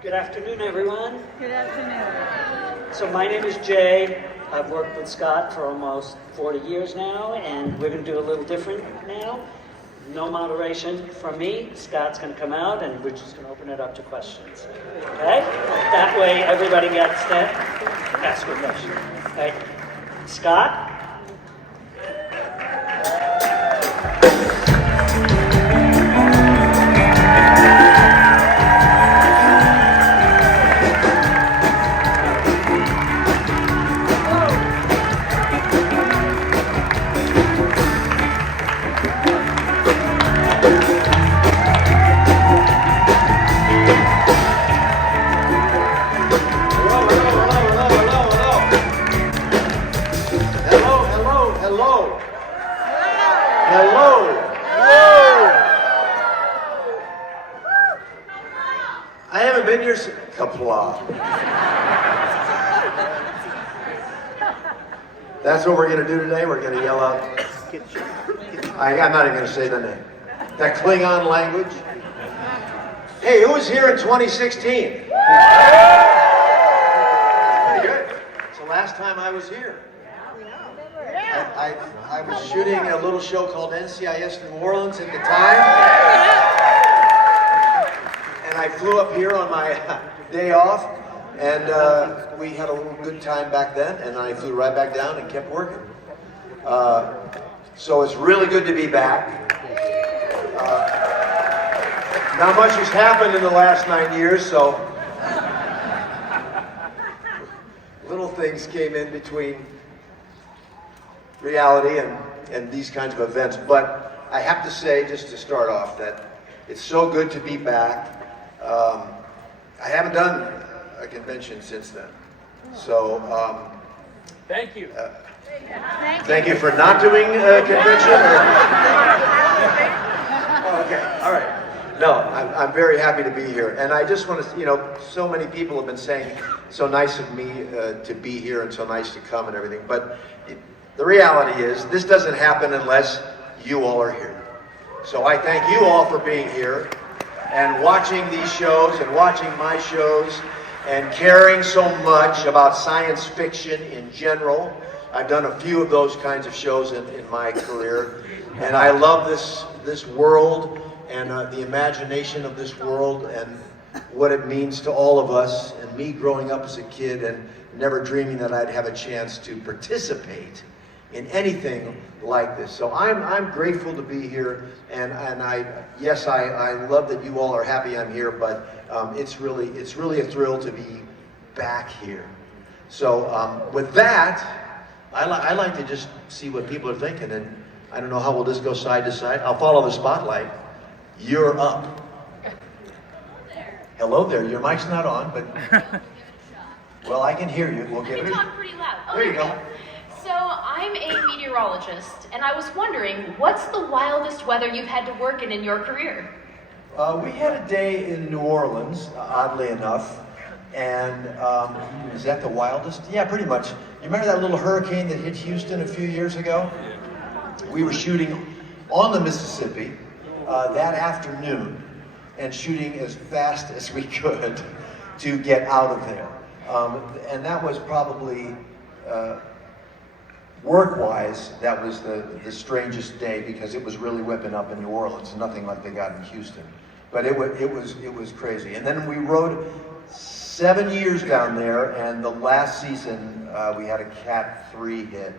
Good afternoon, everyone. Good afternoon. So my name is Jay. I've worked with Scott for almost 40 years now, and we're going to do a little different now. No moderation from me. Scott's going to come out, and we're just going to open it up to questions. Okay? That way, everybody gets to ask a question. Okay? Scott? I haven't been here since Bakula. That's what we're going to do today. We're going to yell out. I'm not even going to say the name. That Klingon language. Hey, who was here in 2016? Pretty good. It's the last time I was here. I was shooting a little show called NCIS New Orleans at the time. And I flew up here on my day off, and we had a little good time back then, and I flew right back down and kept working. So it's really good to be back. Not much has happened in the last 9 years, so little things came in between reality and these kinds of events. But I have to say, just to start off, that it's so good to be back. I haven't done a convention since then. So, Thank you. Thank you for not doing a convention. Oh, okay, all right. No, I'm very happy to be here. And I just want to, so many people have been saying so nice of me to be here and so nice to come and everything. But the reality is, this doesn't happen unless you all are here. So I thank you all for being here and watching these shows and watching my shows and caring so much about science fiction in general. I've done a few of those kinds of shows in my career, and I love this world and the imagination of this world and what it means to all of us, and me growing up as a kid and never dreaming that I'd have a chance to participate in anything like this. So I'm grateful to be here, and I love that you all are happy I'm here, but it's really a thrill to be back here. So with that, I like to just see what people are thinking, and I don't know how we'll just go side to side. I'll follow the spotlight. You're up. Hello there. Your mic's not on, but well, I can hear you. We'll get it. You talk pretty loud. Oh, there you go. So I'm a meteorologist, and I was wondering, what's the wildest weather you've had to work in your career? We had a day in New Orleans, oddly enough, and is that the wildest? Yeah, pretty much. You remember that little hurricane that hit Houston a few years ago? We were shooting on the Mississippi that afternoon and shooting as fast as we could to get out of there. And that was probably, work-wise, that was the strangest day because it was really whipping up in New Orleans, nothing like they got in Houston. But it was crazy. And then we rode 7 years down there, and the last season we had a Cat 3 hit,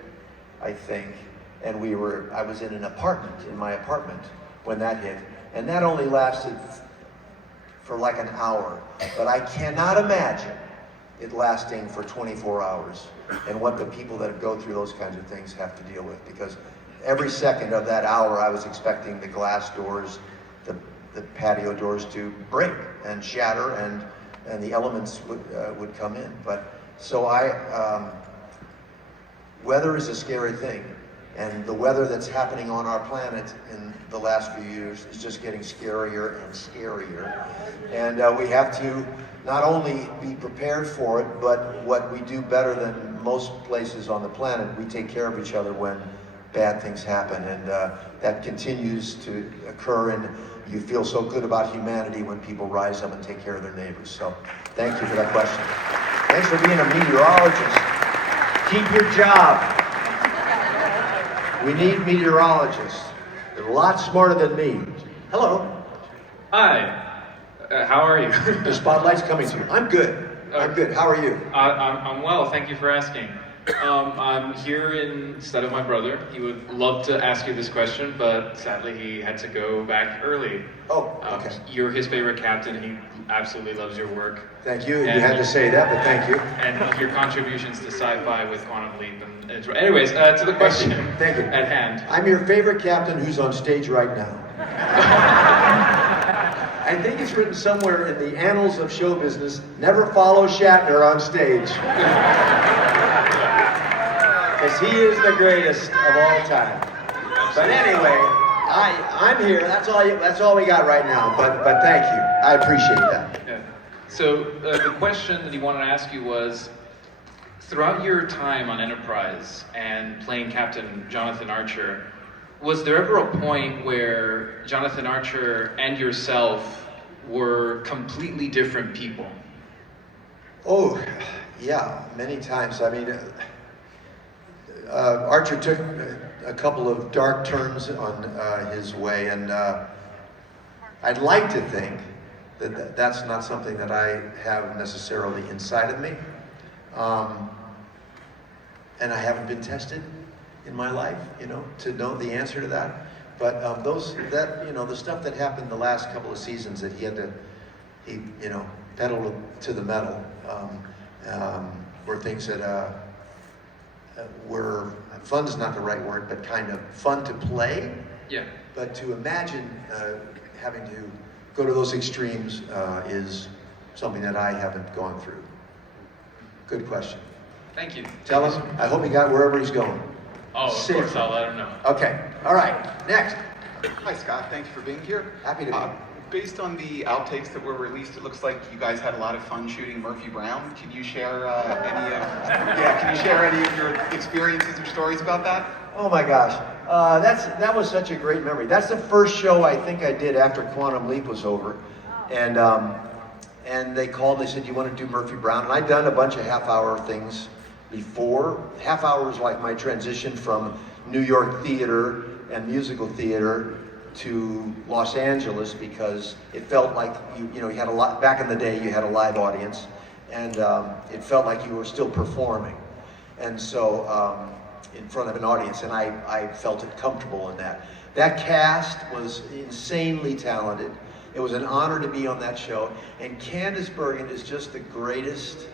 I think, and I was in my apartment when that hit, and that only lasted for like an hour. But I cannot imagine it lasting for 24 hours and what the people that go through those kinds of things have to deal with, because every second of that hour I was expecting the glass doors, the patio doors to break and shatter, and the elements would come in. But so weather is a scary thing, and the weather that's happening on our planet in the last few years is just getting scarier and scarier, and we have to not only be prepared for it, but what we do better than most places on the planet, we take care of each other when bad things happen. And that continues to occur, and you feel so good about humanity when people rise up and take care of their neighbors. So thank you for that question. Thanks for being a meteorologist. Keep your job. We need meteorologists. They're a lot smarter than me. Hello. Hi. How are you? The spotlight's coming to you. I'm good. I'm good. How are you? I'm well. Thank you for asking. I'm here instead of my brother. He would love to ask you this question, but sadly he had to go back early. Oh, okay. You're his favorite captain. He absolutely loves your work. Thank you. You had to say that, but thank you. And your contributions to sci-fi with Quantum Leap. Anyways, to the question Thank you. at hand. I'm your favorite captain who's on stage right now. I think it's written somewhere in the annals of show business, never follow Shatner on stage. Because he is the greatest of all time. But anyway, I'm here. That's all we got right now. But thank you. I appreciate that. Yeah. So the question that he wanted to ask you was, throughout your time on Enterprise and playing Captain Jonathan Archer, was there ever a point where Jonathan Archer and yourself were completely different people? Oh, yeah, many times. I mean, Archer took a couple of dark turns on his way, and I'd like to think that that's not something that I have necessarily inside of me. And I haven't been tested in my life, to know the answer to that. But the stuff that happened the last couple of seasons that he pedaled to the metal, were things that were, fun is not the right word, but kind of fun to play. Yeah. But to imagine having to go to those extremes is something that I haven't gone through. Good question. Thank you. Tell him, I hope he got wherever he's going. Oh, of course, I'll let him know. Okay, all right, next. Hi Scott, thanks for being here. Happy to be. Based on the outtakes that were released, it looks like you guys had a lot of fun shooting Murphy Brown. Can you share any of your experiences or stories about that? Oh my gosh, that was such a great memory. That's the first show I think I did after Quantum Leap was over, and they called. They said, "You want to do Murphy Brown?" And I'd done a bunch of half-hour things before. Half hour was like my transition from New York theater and musical theater to Los Angeles, because it felt like you had a lot, back in the day you had a live audience, and it felt like you were still performing, and so in front of an audience, and I felt it comfortable in that. That cast was insanely talented. It was an honor to be on that show, and Candice Bergen is just the greatest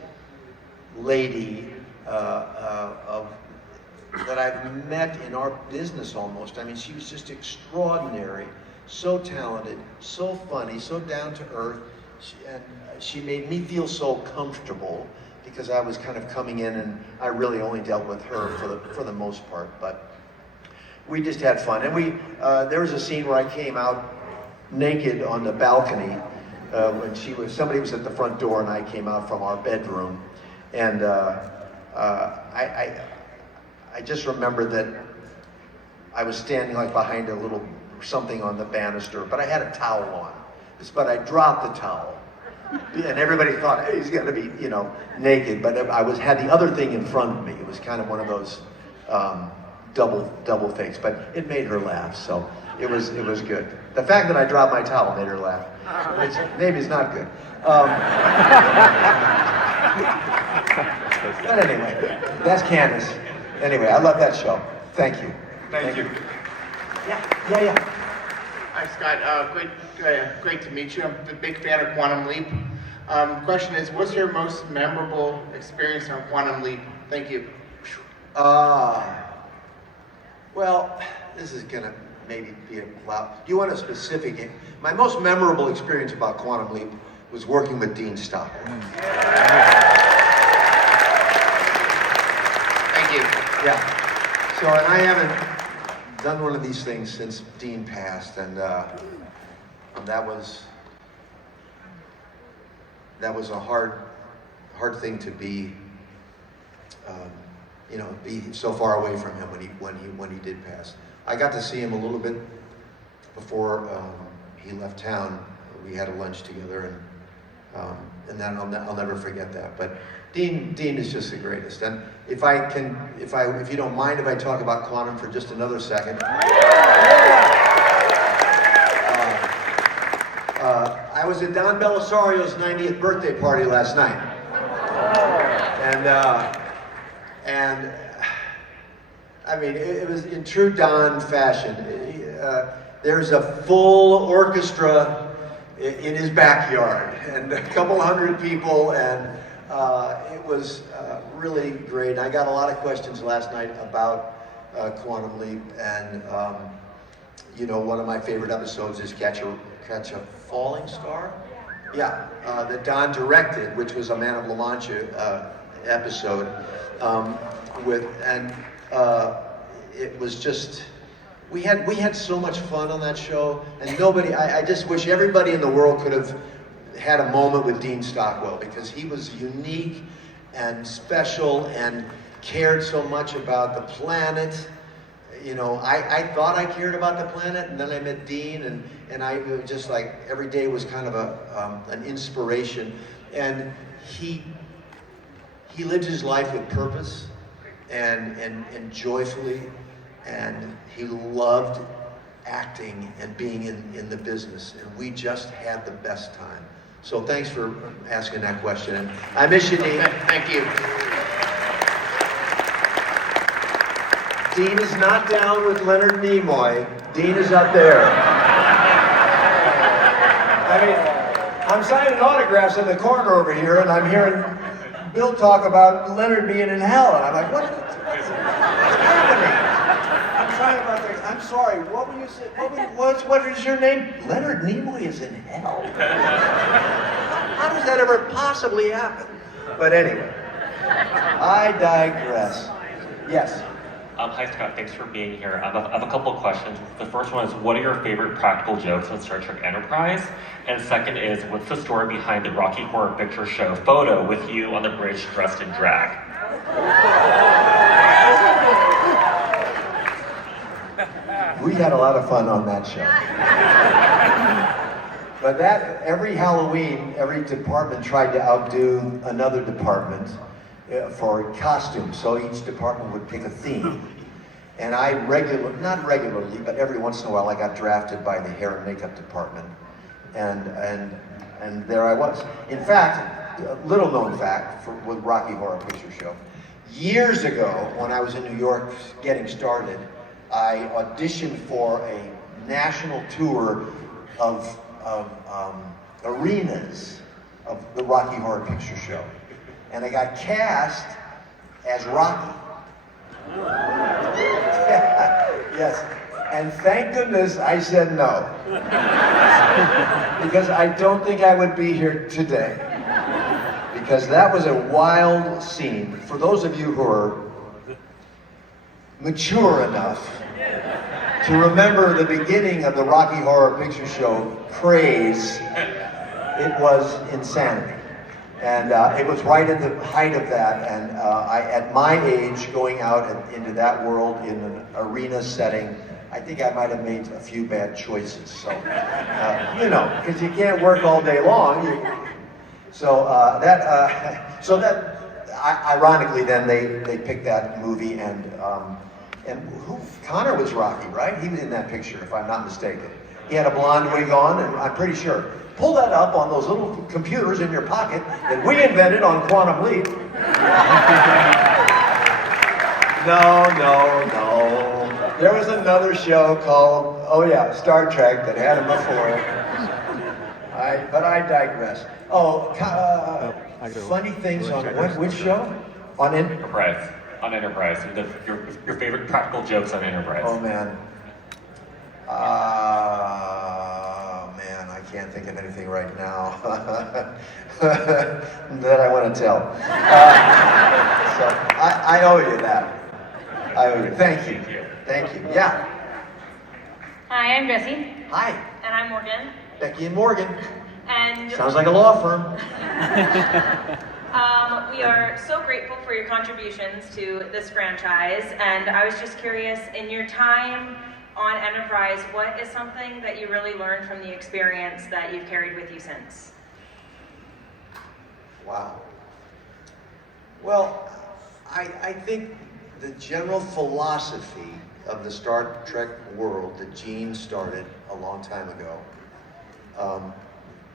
lady that I've met in our business almost. I mean, she was just extraordinary, so talented, so funny, so down to earth, and she made me feel so comfortable because I was kind of coming in and I really only dealt with her for the most part. But we just had fun, and there was a scene where I came out naked on the balcony when somebody was at the front door, and I came out from our bedroom, and I just remember that I was standing like behind a little something on the banister, but I had a towel on. But I dropped the towel, and everybody thought, hey, he's gonna be, naked. But I had the other thing in front of me. It was kind of one of those double fakes, but it made her laugh, so it was good. The fact that I dropped my towel made her laugh, which maybe is not good. But anyway, that's Candice. Anyway, I love that show. Thank you. Thank you. Yeah. Hi, Scott. Great to meet you. I'm a big fan of Quantum Leap. Question is, what's your most memorable experience on Quantum Leap? Thank you. Well, this is gonna maybe be a lot. Do you want a specific? My most memorable experience about Quantum Leap was working with Dean Stockwell. Thank you. Yeah. So, and I haven't done one of these things since Dean passed, and that was a hard thing to be, be so far away from him when he did pass. I got to see him a little bit before he left town. We had a lunch together, and then I'll never forget that. But Dean is just the greatest. And if you don't mind if I talk about Quantum for just another second. I was at Don Bellisario's 90th birthday party last night. And I mean, it was in true Don fashion. There's a full orchestra in his backyard, and a couple hundred people, and it was really great. I got a lot of questions last night about Quantum Leap, and you know, one of my favorite episodes is Catch a Falling Star? Yeah, that Don directed, which was a Man of La Mancha episode, it was just, we had so much fun on that show, and I just wish everybody in the world could have had a moment with Dean Stockwell, because he was unique and special and cared so much about the planet. You know, I thought I cared about the planet, and then I met Dean, and it was just like every day was kind of an inspiration. And he lived his life with purpose and joyfully, and he loved acting and being in the business, and we just had the best time. So thanks for asking that question, and I miss you, Dean. Thank you. Dean is not down with Leonard Nimoy. Dean is up there. I mean, I'm signing autographs in the corner over here, and I'm hearing Bill talk about Leonard being in hell, and I'm like, what's happening? I'm trying about this. I'm sorry. What were you saying? What is your name? Leonard Nimoy is in hell. How does that ever possibly happen? But anyway, I digress. Yes. Hi Scott, thanks for being here. I have a couple of questions. The first one is, what are your favorite practical jokes on Star Trek Enterprise? And second is, what's the story behind the Rocky Horror Picture Show photo with you on the bridge dressed in drag? We had a lot of fun on that show. But every Halloween, every department tried to outdo another department for costumes. So each department would pick a theme. And not regularly, but every once in a while I got drafted by the hair and makeup department. And there I was. In fact, a little known fact with Rocky Horror Picture Show. Years ago, when I was in New York getting started, I auditioned for a national tour of arenas of the Rocky Horror Picture Show. And I got cast as Rocky. Yes. And thank goodness I said no. Because I don't think I would be here today. Because that was a wild scene. For those of you who are mature enough to remember the beginning of the Rocky Horror Picture Show craze, it was insanity. And it was right at the height of that, and at my age, going out into that world in an arena setting, I think I might have made a few bad choices. So, you know, because you can't work all day long. Ironically, then they picked that movie, and Connor was Rocky, right? He was in that picture, if I'm not mistaken. He had a blonde wig on, and I'm pretty sure. Pull that up on those little computers in your pocket that we invented on Quantum Leap. No. There was another show called, Star Trek that had him before. But I digress. Funny things on which show? On Enterprise. On Enterprise. Your favorite practical jokes on Enterprise. Oh man. I can't think of anything right now that I want to tell. So I owe you that. I owe you. Thank you. Thank you. Yeah. Hi, I'm Jessie. Hi. And I'm Morgan. Becky and Morgan. And sounds like a law firm. we are so grateful for your contributions to this franchise. And I was just curious, in your time on Enterprise, what is something that you really learned from the experience that you've carried with you since? Wow. Well, I think the general philosophy of the Star Trek world that Gene started a long time ago,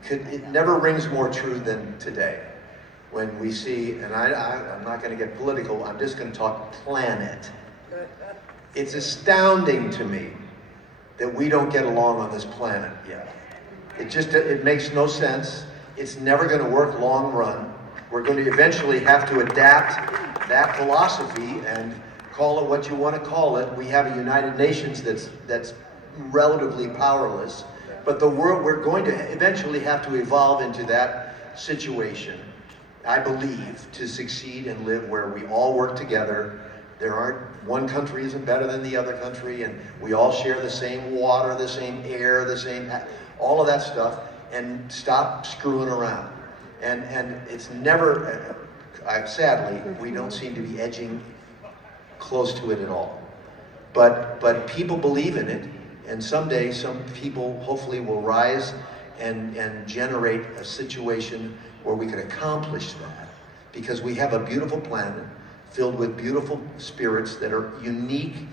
it never rings more true than today. When we see, and I'm not going to get political, I'm just going to talk planet. It's astounding to me that we don't get along on this planet yet. It makes no sense. It's never going to work long run. We're going to eventually have to adapt that philosophy and call it what you want to call it. We have a United Nations that's relatively powerless, but the world, we're going to eventually have to evolve into that situation, I believe, to succeed and live where we all work together. One country isn't better than the other country, and we all share the same water, the same air, all of that stuff, and stop screwing around. And it's never, sadly, we don't seem to be edging close to it at all. But people believe in it, and someday some people hopefully will rise and generate a situation where we can accomplish that. Because we have a beautiful planet filled with beautiful spirits that are unique.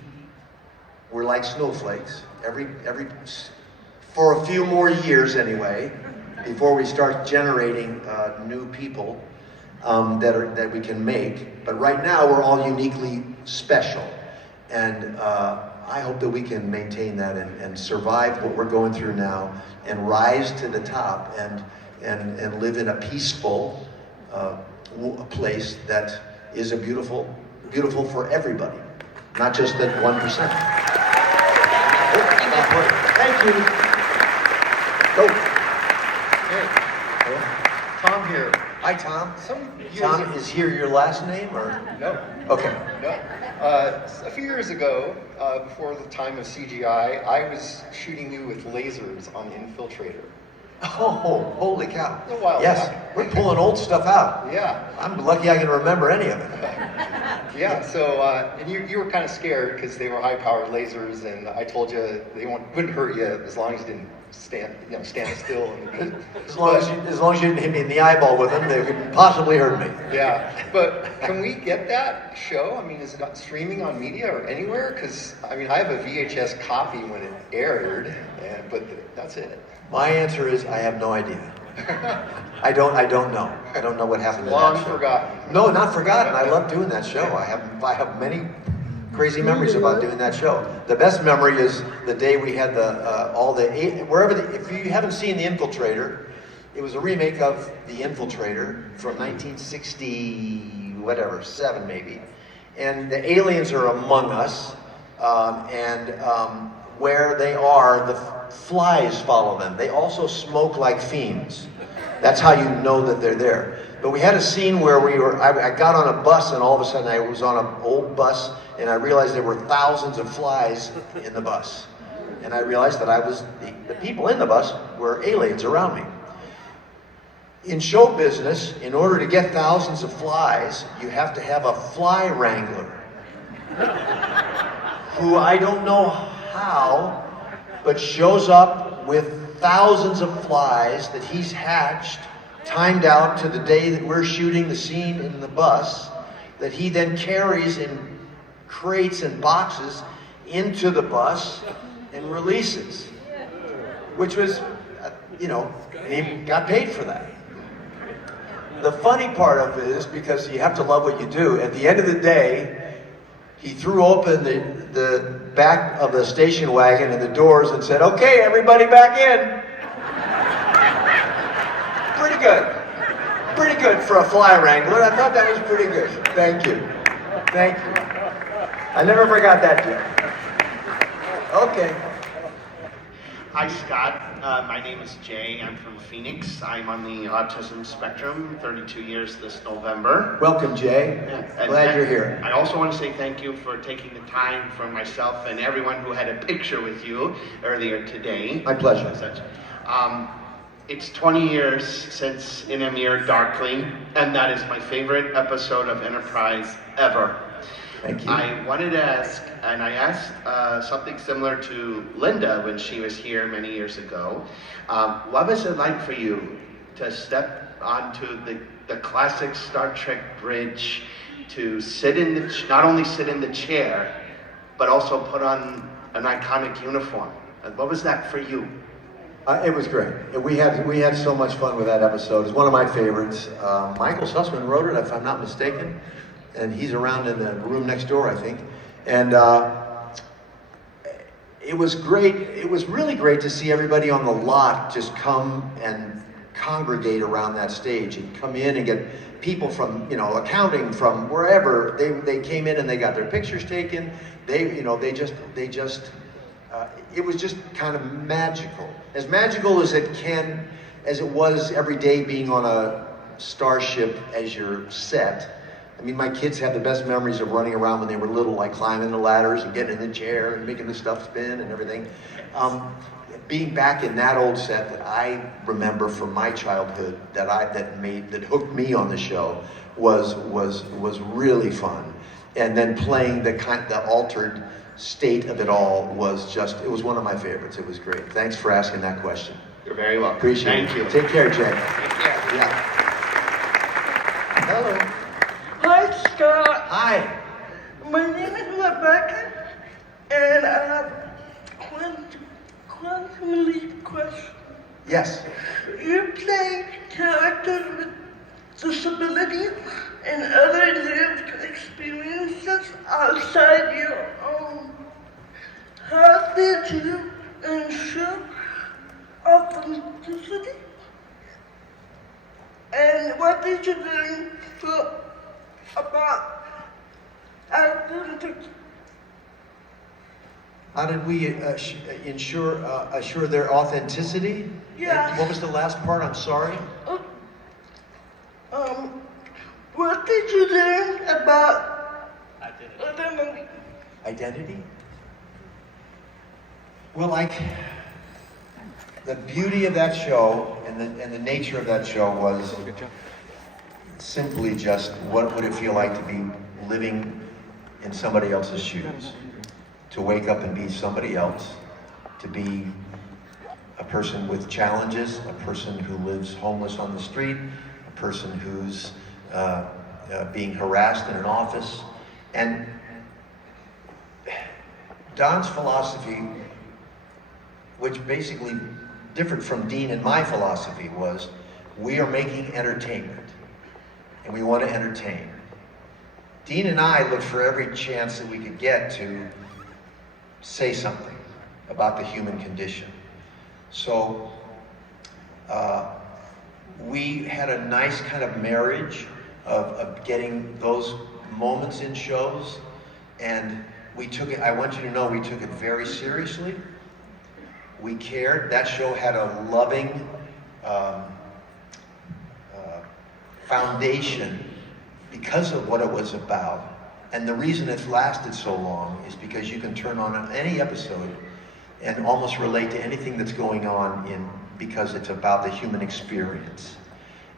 We're like snowflakes. For a few more years anyway, before we start generating new people that we can make. But right now we're all uniquely special. And I hope that we can maintain that and survive what we're going through now and rise to the top and live in a peaceful place that is beautiful for everybody, not just that 1%. Thank you. Go. Hey, Tom here. Hi, Tom. Tom, is here your last name or? No. Okay. No. A few years ago, before the time of CGI, I was shooting you with lasers on Infiltrator. Oh, holy cow. A while yes, back. we're pulling old stuff out. Yeah. I'm lucky I can remember any of it. Yeah, so, and you were kind of scared because they were high-powered lasers, and I told you they wouldn't hurt you as long as you didn't stand still. As long as you didn't hit me in the eyeball with them, they could possibly hurt me. Yeah, but can we get that show? I mean, is it streaming on media or anywhere? Because, I mean, I have a VHS copy when it aired, but that's it. My answer is I have no idea. I don't know. I don't know what happened to that Long show. forgotten. No, not forgotten. I love doing that show. I have many crazy memories about doing that show. The best memory is the day we had if you haven't seen The Infiltrator, it was a remake of The Infiltrator from 1960, whatever, 7 maybe. And the aliens are among us, where they are, the flies follow them. They also smoke like fiends. That's how you know that they're there. But we had a scene where I got on a bus, and all of a sudden I was on an old bus, and I realized there were thousands of flies in the bus. And I realized that the people in the bus were aliens around me. In show business, in order to get thousands of flies, you have to have a fly wrangler, who I don't know how, but shows up with thousands of flies that he's hatched, timed out to the day that we're shooting the scene in the bus, that he then carries in crates and boxes into the bus and releases, which was, and he got paid for that. The funny part of it is, because you have to love what you do, at the end of the day, he threw open the back of the station wagon and the doors and said, "Okay, everybody back in." Pretty good. Pretty good for a fly wrangler. I thought that was pretty good. Thank you. Thank you. I never forgot that joke. Okay. Hi, Scott. My name is Jay. I'm from Phoenix. I'm on the autism spectrum, 32 years this November. Welcome, Jay. Glad you're here. I also want to say thank you for taking the time for myself and everyone who had a picture with you earlier today. My pleasure. It's 20 years since In a Mirror Darkly, and that is my favorite episode of Enterprise ever. Thank you. I wanted to ask, and I asked something similar to Linda when she was here many years ago. What was it like for you to step onto the classic Star Trek bridge, to sit in the, not only sit in the chair, but also put on an iconic uniform? What was that for you? It was great. We had so much fun with that episode. It's one of my favorites. Michael Sussman wrote it, if I'm not mistaken, and he's around in the room next door, I think. And it was great. It was really great to see everybody on the lot just come and congregate around that stage and come in and get people from, you know, accounting, from wherever. They came in and they got their pictures taken. They just. It was just kind of magical. As magical as it was every day being on a starship as your set. I mean, my kids have the best memories of running around when they were little, like climbing the ladders and getting in the chair and making the stuff spin and everything. Being back in that old set that I remember from my childhood, that hooked me on the show, was really fun. And then playing the altered state of it all it was one of my favorites. It was great. Thanks for asking that question. You're very welcome. Appreciate it. Thank you. Take care, Jay. Take care. Yeah. Hello. Hi, Scott. Hi. My name is Rebecca, and I have quantum leap question. Yes. You play characters with disabilities and other lived experiences outside your own. How did you ensure authenticity? And what did you learn about identity? How did we assure their authenticity? Yeah. And what was the last part? I'm sorry. What did you learn about identity? Identity? Well, the beauty of that show and the nature of that show was simply just what would it feel like to be living in somebody else's shoes, to wake up and be somebody else, to be a person with challenges, a person who lives homeless on the street, a person who's being harassed in an office. And Don's philosophy, which basically differed from Dean and my philosophy, was we are making entertainment and we want to entertain. Dean and I looked for every chance that we could get to say something about the human condition. So we had a nice kind of marriage of getting those moments in shows, and we took it, I want you to know, we took it very seriously. We cared. That show had a loving foundation because of what it was about. And the reason it's lasted so long is because you can turn on any episode and almost relate to anything that's going on because it's about the human experience.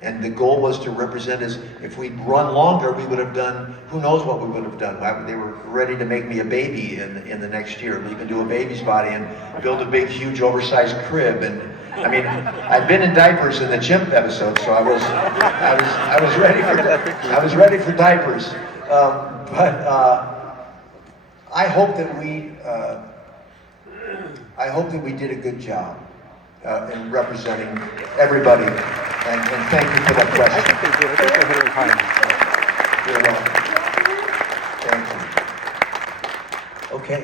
And the goal was to represent us. If we'd run longer, we would have done, who knows what we would have done. They were ready to make me a baby in the next year, leap into a baby's body and build a big, huge, oversized crib. And I mean, I'd been in diapers in the chimp episode, so I was ready for diapers. But I hope that we did a good job in representing everybody. And thank you for that question. I think they did. I think they hit it high. You're welcome. Thank you. Okay.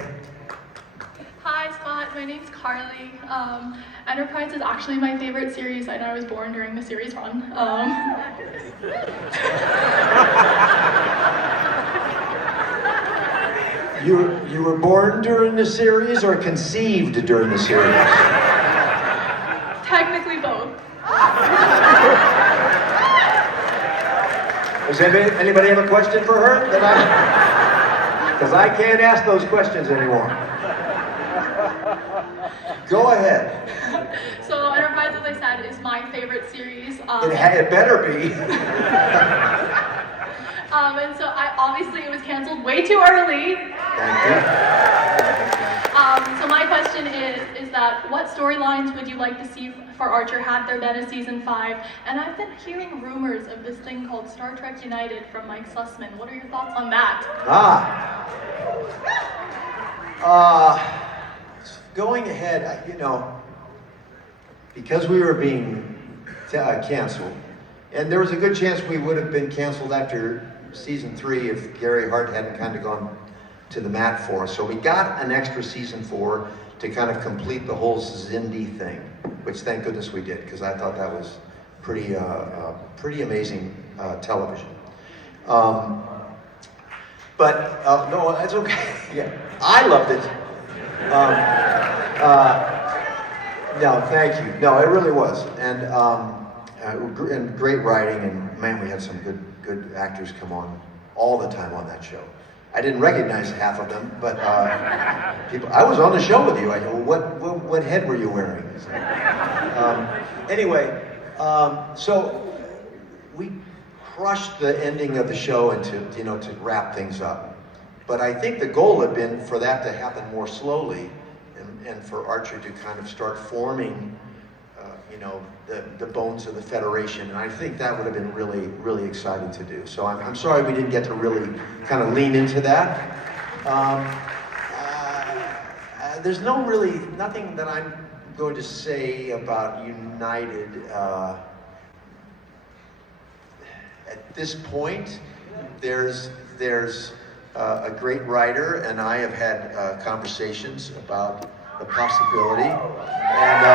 Hi, Scott. My name's Carly. Enterprise is actually my favorite series. I know I was born during the series run. You were born during the series or conceived during the series? Technically both. Does anybody have a question for her? Because I can't ask those questions anymore. Go ahead. So Enterprise, as I said, is my favorite series. It better be. And so obviously it was canceled way too early. Thank you. So my question is that what storylines would you like to see for Archer had there been a season 5? And I've been hearing rumors of this thing called Star Trek United from Mike Sussman. What are your thoughts on that? Going ahead, because we were being canceled, and there was a good chance we would have been canceled after season 3 if Gary Hart hadn't kind of gone to the mat for us. So we got an extra season 4 to kind of complete the whole Zindi thing, which thank goodness we did, because I thought that was pretty amazing television. But no, that's okay. Yeah, I loved it. No, thank you. No, it really was, and great writing, and man, we had some good actors come on all the time on that show. I didn't recognize half of them, but people. I was on the show with you. I go, what head were you wearing? Anyway, so we crushed the ending of the show and to wrap things up. But I think the goal had been for that to happen more slowly, and for Archer to kind of start forming, the bones of the Federation. And I think that would have been really, really exciting to do. So I'm sorry we didn't get to really kind of lean into that. There's nothing that I'm going to say about United at this point. There's a great writer, and I have had conversations about the possibility, and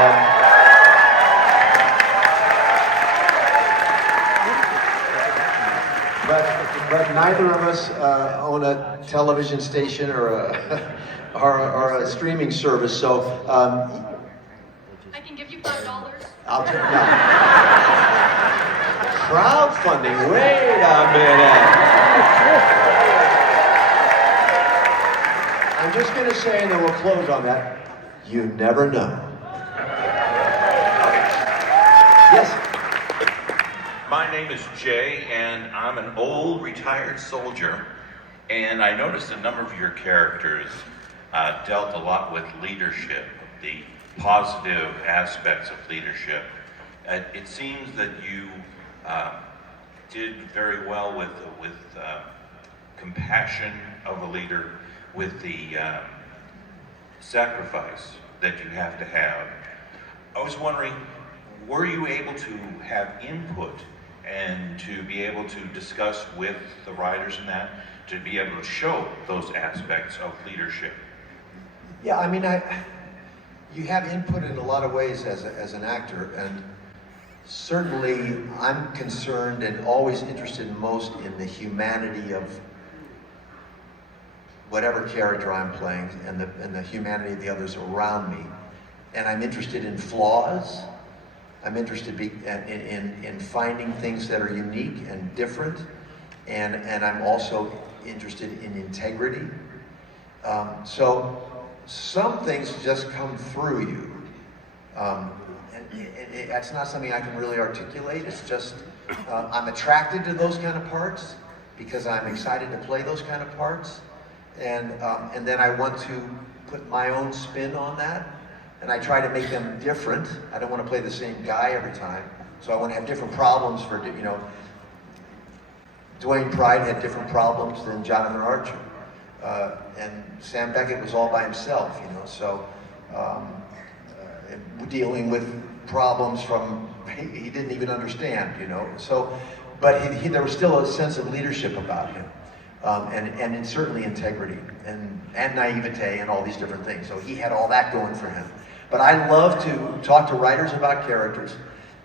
but neither of us own a television station or a streaming service, so I can give you $5. I'll take no. Crowdfunding. Wait a minute. I'm just going to say, and then we'll close on that. You never know. Yes. My name is Jay, and I'm an old retired soldier. And I noticed a number of your characters dealt a lot with leadership, the positive aspects of leadership. It seems that you did very well with compassion of a leader, with the sacrifice that you have to have. I was wondering, were you able to have input and to be able to discuss with the writers and that, to be able to show those aspects of leadership? Yeah, I mean, you have input in a lot of ways as an actor, and certainly I'm concerned and always interested most in the humanity of whatever character I'm playing, and the humanity of the others around me. And I'm interested in flaws. I'm interested in finding things that are unique and different, and I'm also interested in integrity. So some things just come through you. That's not something I can really articulate. It's just I'm attracted to those kind of parts because I'm excited to play those kind of parts, and then I want to put my own spin on that. And I try to make them different. I don't want to play the same guy every time. So I want to have different problems for, Dwayne Pride had different problems than Jonathan Archer. And Sam Beckett was all by himself, So dealing with problems from, he didn't even understand, So, but there was still a sense of leadership about him. And certainly integrity and naivete and all these different things. So he had all that going for him. But I love to talk to writers about characters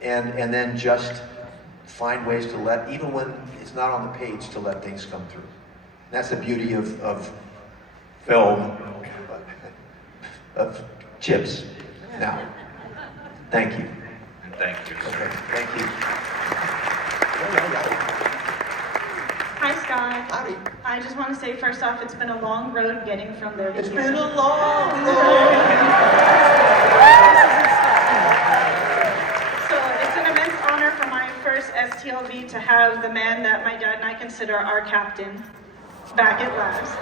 and then just find ways to let, even when it's not on the page, to let things come through. That's the beauty of film, of chips. Now, thank you. Thank you. Okay, thank you. Hi, Scott. Howdy. I just want to say, first off, it's been a long road getting from there to It's here. been a long road. So it's an immense honor for my first STLV STLV to have the man that my dad and I consider our captain back at last.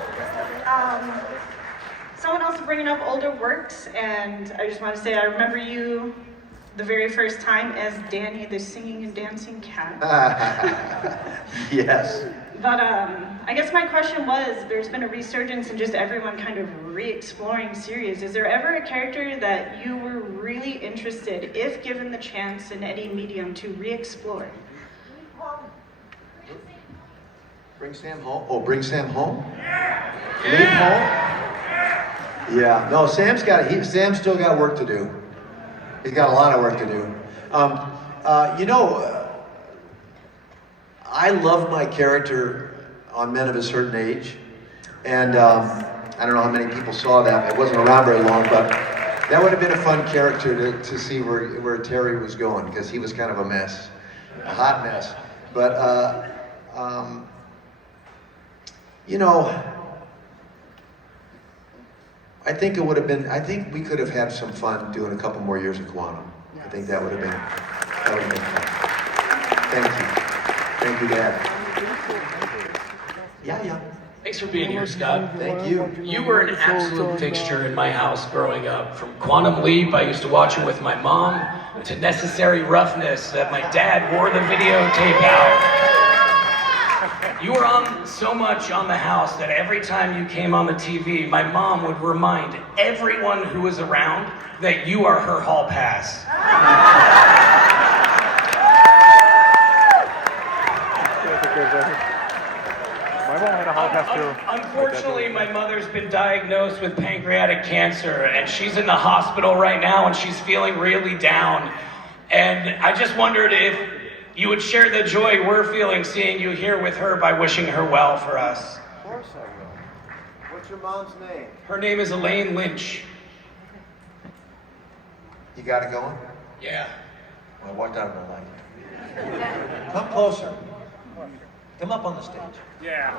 Someone else bringing up older works, and I just want to say I remember you the very first time as Danny, the singing and dancing cat. Yes. But I guess my question was, there's been a resurgence in just everyone kind of re-exploring series. Is there ever a character that you were really interested, if given the chance in any medium, to re-explore? Bring Sam home? Oh, bring Sam home? Leave home? Yeah. No, Sam's still got work to do. He's got a lot of work to do. I love my character on Men of a Certain Age, and I don't know how many people saw that. It wasn't around very long, but that would have been a fun character to see where Terry was going, because he was kind of a mess, a hot mess. But I think it would have been. I think we could have had some fun doing a couple more years of Quantum. I think that would have been fun. Thank you. Thank you, Dad. Yeah. Thanks for being here, Scott. Thank you. You were an absolute fixture in my house growing up. From Quantum Leap, I used to watch it with my mom, to Necessary Roughness that my dad wore the videotape out. You were on so much on the house that every time you came on the TV, my mom would remind everyone who was around that you are her hall pass. My mom had a hall pass too. Unfortunately, my mother's been diagnosed with pancreatic cancer, and she's in the hospital right now, and she's feeling really down. And I just wondered if you would share the joy we're feeling seeing you here with her by wishing her well for us. Of course I will. What's your mom's name? Her name is Elaine Lynch. You got it going? Yeah. Well, I walked out of my life. Come closer. Come up on the stage. Yeah.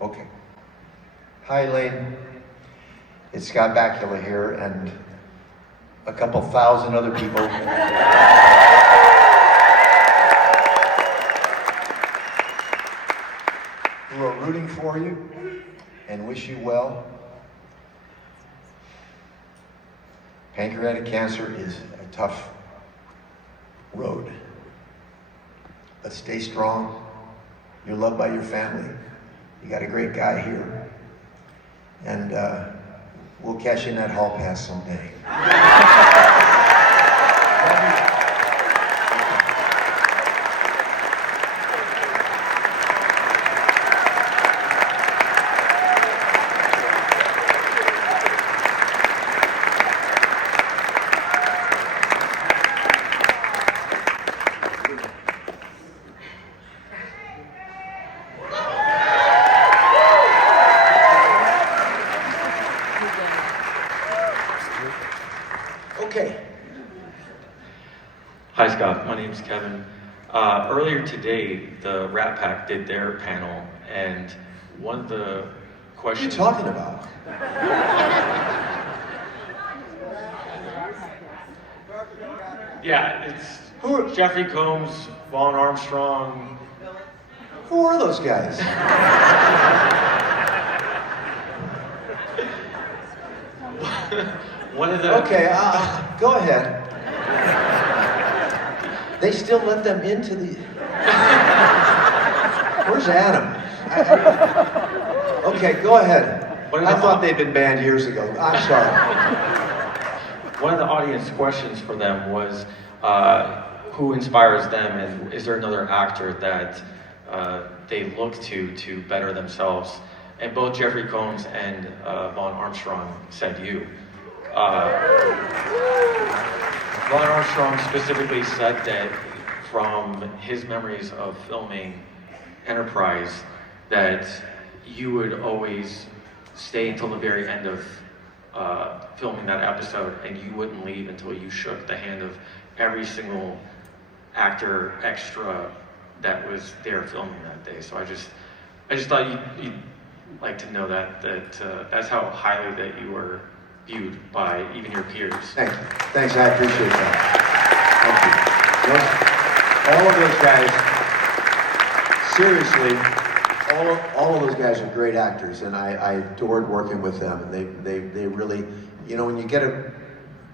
Okay. Hi, Elaine. It's Scott Bakula here, and a couple thousand other people. Who are rooting for you and wish you well. Pancreatic cancer is a tough road, but stay strong. You're loved by your family. You got a great guy here, and we'll cash in that hall pass someday. Okay. Hi Scott, my name's Kevin. Earlier today, the Rat Pack did their panel, and one of the questions... What are you talking about? Yeah, it's Jeffrey Combs, Vaughn Armstrong. Who are those guys? One of the... Okay, go ahead. They still let them into the... Where's Adam? Okay, go ahead. I thought they'd been banned years ago. I'm sorry. One of the audience questions for them was, who inspires them, and is there another actor that they look to better themselves? And both Jeffrey Combs and Vaughn Armstrong said you. Vaughn Armstrong specifically said that from his memories of filming Enterprise, that you would always stay until the very end of filming that episode, and you wouldn't leave until you shook the hand of every single actor, extra that was there filming that day. So I just thought you'd like to know that's how highly that you were viewed by even your peers. Thank you. Thanks, I appreciate that. Thank you. All of those guys, seriously, all of those guys are great actors, and I adored working with them. And they really, when you get a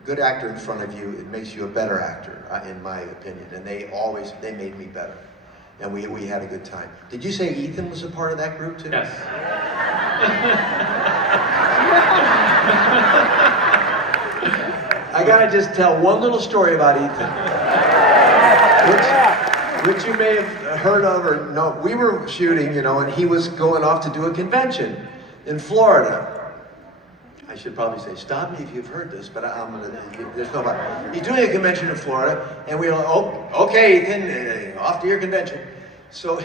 good actor in front of you, it makes you a better actor, in my opinion. And they made me better. And we had a good time. Did you say Ethan was a part of that group too? Yes. I gotta just tell one little story about Ethan, which you may have heard of or no. We were shooting, and he was going off to do a convention in Florida. I should probably say, stop me if you've heard this, but there's nobody. He's doing a convention in Florida, and we were like, oh, okay, Ethan, off to your convention. So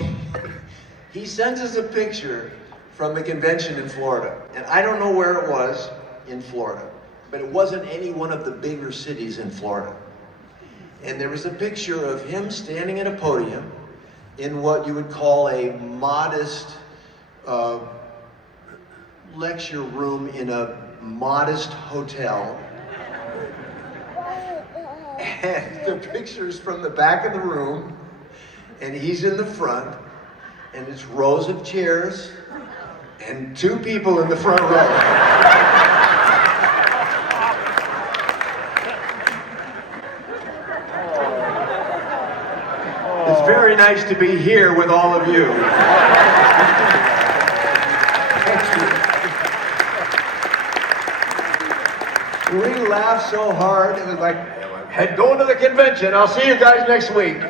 he sends us a picture from the convention in Florida, and I don't know where it was in Florida, but it wasn't any one of the bigger cities in Florida. And there was a picture of him standing at a podium in what you would call a modest lecture room in a modest hotel. And the picture's from the back of the room, and he's in the front, and it's rows of chairs and 2 people in the front row. It's very nice to be here with all of you. We laughed so hard, it was like, head going to the convention, I'll see you guys next week.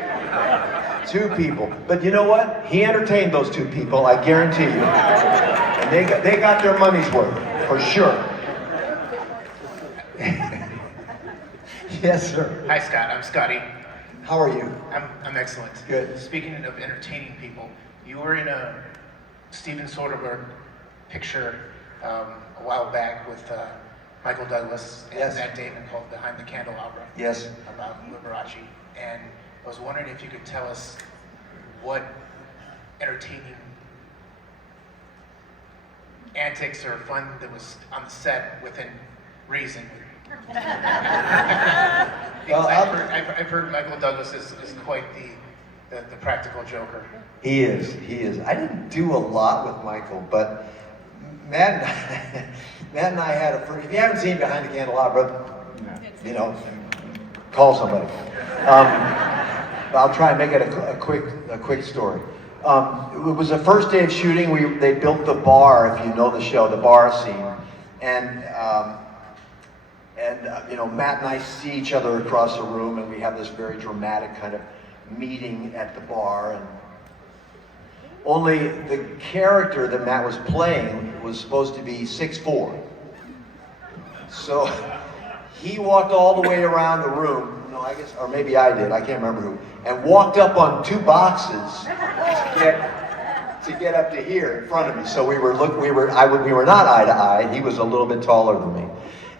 2 people. But you know what? He entertained those 2 people, I guarantee you. And they got their money's worth, for sure. Yes, sir. Hi, Scott. I'm Scotty. How are you? I'm excellent. Good. Speaking of entertaining people, you were in a Steven Soderbergh picture a while back with Michael Douglas and Matt Damon called Behind the Candelabra. Yes. About Liberace. And I was wondering if you could tell us what entertaining antics or fun that was on the set within reason. I've heard Michael Douglas is quite the practical joker. He is. I didn't do a lot with Michael, but Matt and I had if you haven't seen Behind the Candelabra, call somebody. I'll try and make it a quick story. It was the first day of shooting. They built the bar, if you know the show, the bar scene, and Matt and I see each other across the room, and we have this very dramatic kind of meeting at the bar. And only the character that Matt was playing was supposed to be 6'4". So he walked all the way around the room. I guess, or maybe I did, I can't remember who, and walked up on 2 boxes to get up to here in front of me. So we were not eye to eye. He was a little bit taller than me,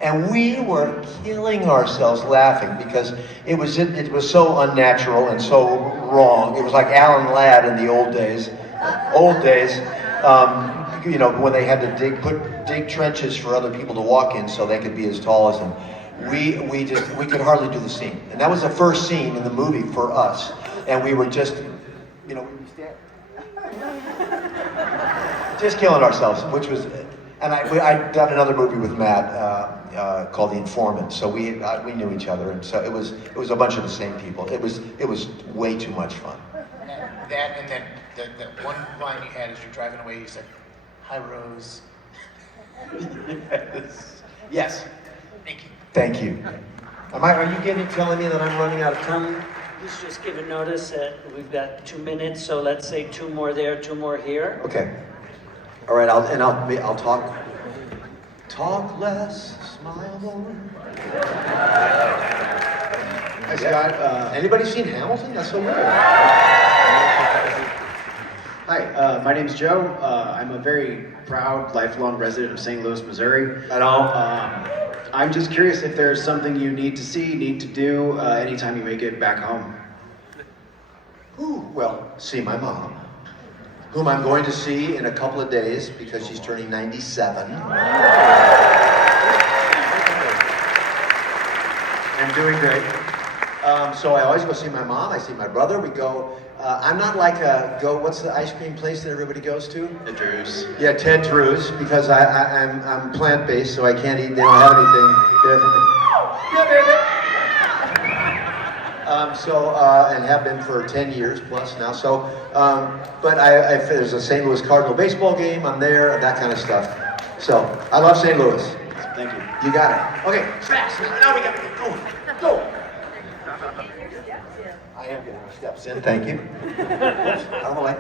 and we were killing ourselves laughing because it was so unnatural and so wrong. It was like Alan Ladd in the old days, when they had to dig trenches for other people to walk in so they could be as tall as him. We could hardly do the scene. And that was the first scene in the movie for us. And we were just killing ourselves, which was, and I'd done another movie with Matt called The Informant. So we knew each other, and so it was a bunch of the same people. It was way too much fun. That and then the one line you had as you're driving away, you said, "Hi, Rose." Yes. Thank you. Thank you. Are you telling me that I'm running out of time? Let's just give a notice that we've got 2 minutes, so let's say 2 more there, 2 more here. Okay. All right. I'll talk. Talk less, smile more. Hi, Scott. Anybody seen Hamilton? That's so weird. Hi, my name's Joe. I'm a very proud, lifelong resident of St. Louis, Missouri. At all? I'm just curious if there's something you need to see, need to do anytime you make it back home. Ooh, well, see my mom, whom I'm going to see in a couple of days because she's turning 97. And doing great. So I always go see my mom, I see my brother, we go, I'm not like what's the ice cream place that everybody goes to? The Drews. Yeah, Ted Drew's, because I'm plant-based, so I can't eat, they don't have anything there for me. Yeah, baby. And have been for 10 years plus now, so, but there's a St. Louis Cardinal baseball game, I'm there, that kind of stuff. So, I love St. Louis. Thank you. You got it. Okay, fast, now we gotta get going. Go. I am getting my steps in, thank you. I don't like.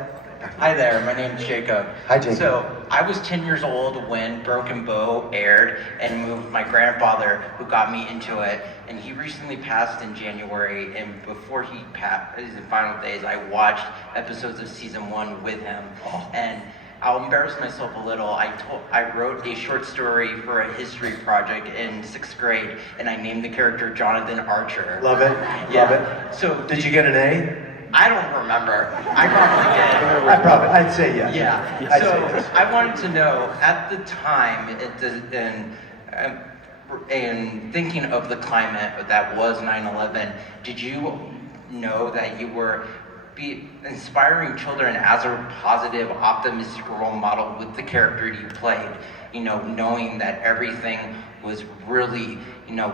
Hi there, my name's Jacob. Hi, Jacob. So, I was 10 years old when Broken Bow aired and moved my grandfather who got me into it. And he recently passed in January, and before he passed his final days, I watched episodes of season 1 with him. And I'll embarrass myself a little. I wrote a short story for a history project in 6th grade, and I named the character Jonathan Archer. Love it, Yeah. love it. So Did you get an A? I don't remember. I probably did. I'd say yes. Yeah. I'd So say yes. I wanted to know, at the time, in thinking of the climate that was 9/11, did you know that you were inspiring children as a positive, optimistic role model with the character you played? You know, knowing that everything was really,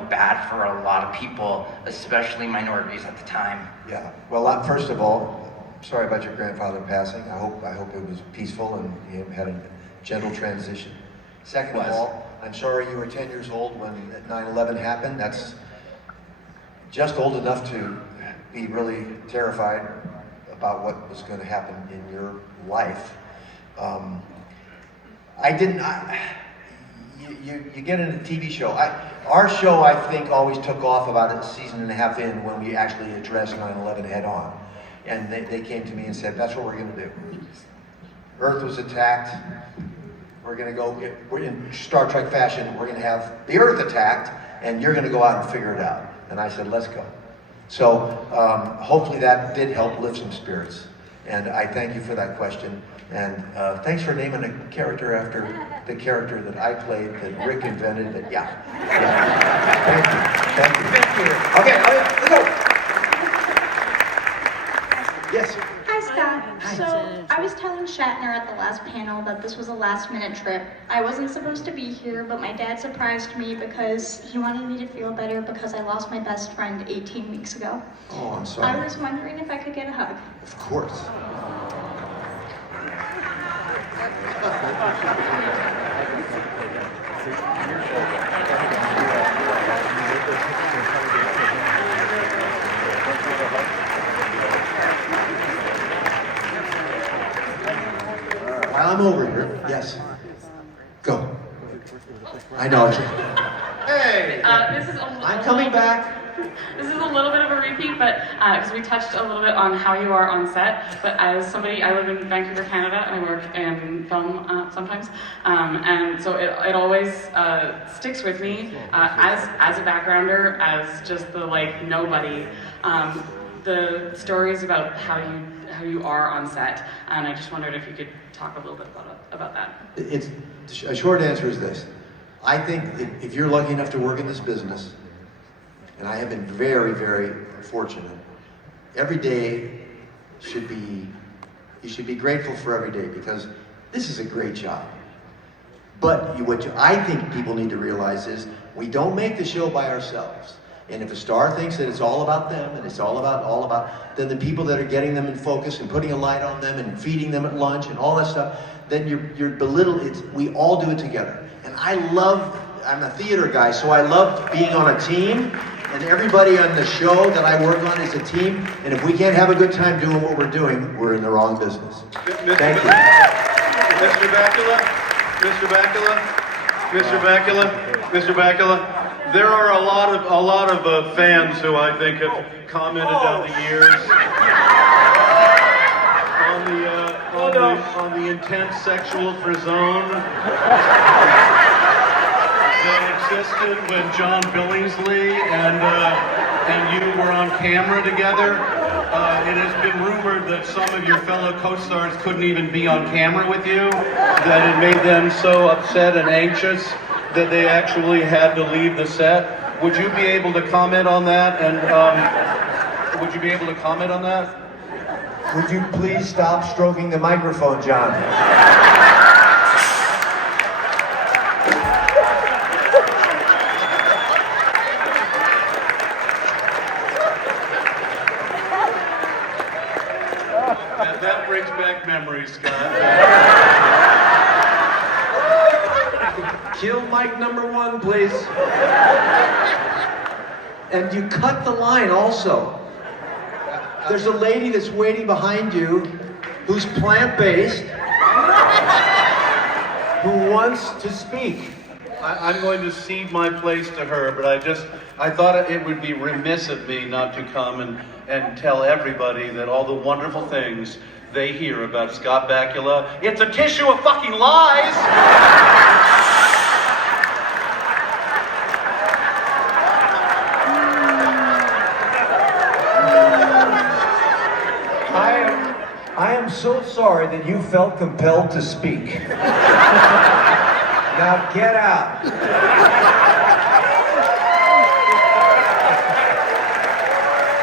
bad for a lot of people, especially minorities at the time. Yeah. Well, first of all, sorry about your grandfather passing. I hope it was peaceful and you had a gentle transition. Second of all, I'm sorry you were 10 years old when 9/11 happened. That's just old enough to be really terrified about what was going to happen in your life. You get in a TV show. Our show, I think, always took off about a season and a half in when we actually addressed 9/11 head on. And they came to me and said, that's what we're going to do. Earth was attacked. We're going to go, we're in Star Trek fashion, we're going to have the Earth attacked, and you're going to go out and figure it out. And I said, let's go. So hopefully that did help lift some spirits. And I thank you for that question. And thanks for naming a character after the character that I played, that Rick invented. Yeah. Thank you. Okay, let's go. Yes. Hi, Scott. So, I was telling Shatner at the last panel that this was a last-minute trip. I wasn't supposed to be here, but my dad surprised me because he wanted me to feel better because I lost my best friend 18 weeks ago. Oh, I'm sorry. I was wondering if I could get a hug. Of course. While I'm over here, yes. Go. I know. Hey! This is I'm coming back. This is a little bit of a repeat, but because we touched a little bit on how you are on set, but as somebody, I live in Vancouver, Canada, and I work in film sometimes, and so it always sticks with me as a backgrounder, as just the nobody. The stories about how you are on set, and I just wondered if you could talk a little bit about that. A short answer is this. I think if you're lucky enough to work in this business, and I have been very, very fortunate, every day you should be grateful for every day because this is a great job. But what I think people need to realize is we don't make the show by ourselves. And if a star thinks that it's all about them and it's all about, then the people that are getting them in focus and putting a light on them and feeding them at lunch and all that stuff, then you're belittled. We all do it together. And I'm a theater guy, so I love being on a team. And everybody on the show that I work on is a team. And if we can't have a good time doing what we're doing, we're in the wrong business. Thank you. Mr. Bakula, Mr. Bakula, Mr. Bakula, Mr. Bakula. There are a lot of fans who I think have commented down the years on the intense sexual frisone that existed when John Billingsley and you were on camera together. It has been rumored that some of your fellow co-stars couldn't even be on camera with you, that it made them so upset and anxious that they actually had to leave the set. Would you be able to comment on that? And would you be able to comment on that? Would you please stop stroking the microphone, John? That brings back memories, Scott. Kill mic number 1, please. And you cut the line also. There's a lady that's waiting behind you who's plant-based, who wants to speak. I'm going to cede my place to her, but I thought it would be remiss of me not to come and tell everybody that all the wonderful things they hear about Scott Bakula, it's a tissue of fucking lies! I am so sorry that you felt compelled to speak. Now get out.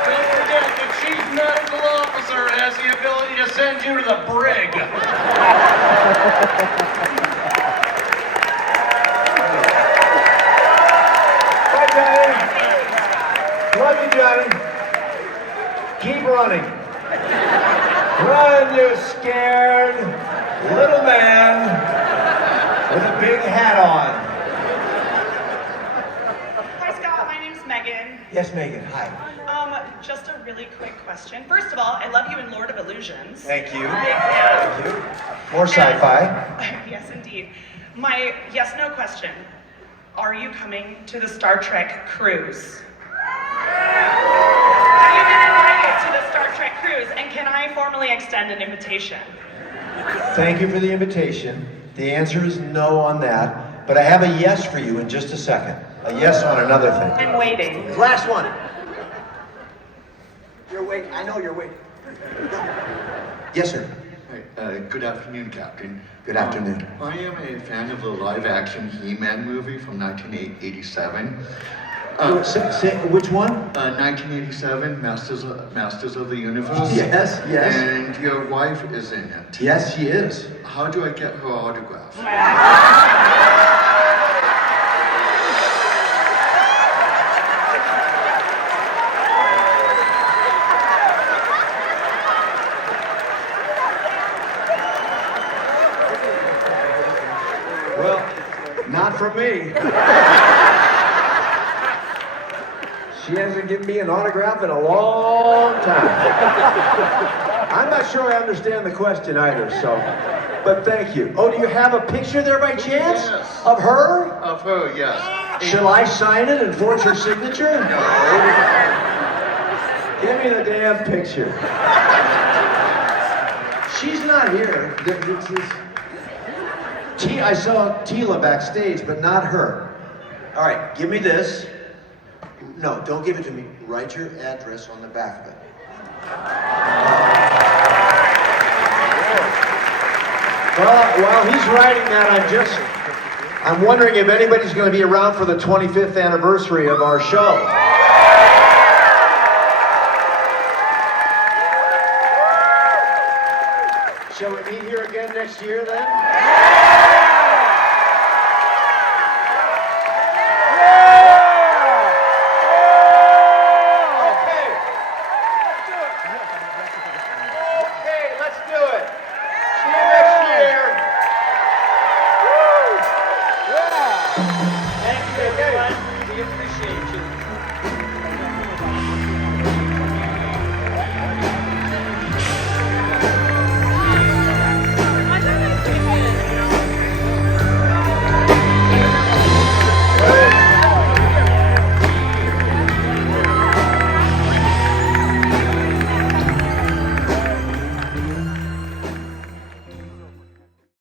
Don't forget, the chief medical officer has the ability to send you to the brig. Bye, Johnny. Love you, Johnny. Keep running. Run, you scared little man with a big hat on. Hi, Scott. My name's Megan. Yes, Megan. Hi. Just a really quick question. First of all, I love you in Lord of Illusions. Thank you. Big fan. Thank you. More sci-fi. Yes, indeed. My yes/no question. Are you coming to the Star Trek cruise? Have you been invited to the Star Trek cruise? And can I formally extend an invitation? Thank you for the invitation. The answer is no on that, but I have a yes for you in just a second. A yes on another thing. I'm waiting. Last one. You're waiting. I know you're waiting. Yes, sir. Good afternoon, Captain. Good afternoon. I am a fan of the live-action He-Man movie from 1987. Which one? 1987, Masters of the Universe. Yes, yes. And your wife is in it. Yes, she is. How do I get her autograph? Well, not from me. She hasn't given me an autograph in a long time. I'm not sure I understand the question either, so, but thank you. Oh, do you have a picture there by chance? Yes. Of her? Of her, yes. Shall I sign it and forge her signature? No. Give me the damn picture. She's not here. I saw Tila backstage, but not her. All right, give me this. No, don't give it to me. Write your address on the back of it. Well, while he's writing that, I'm wondering if anybody's going to be around for the 25th anniversary of our show. Shall we meet here again next year then? Thank you, everyone. We appreciate you.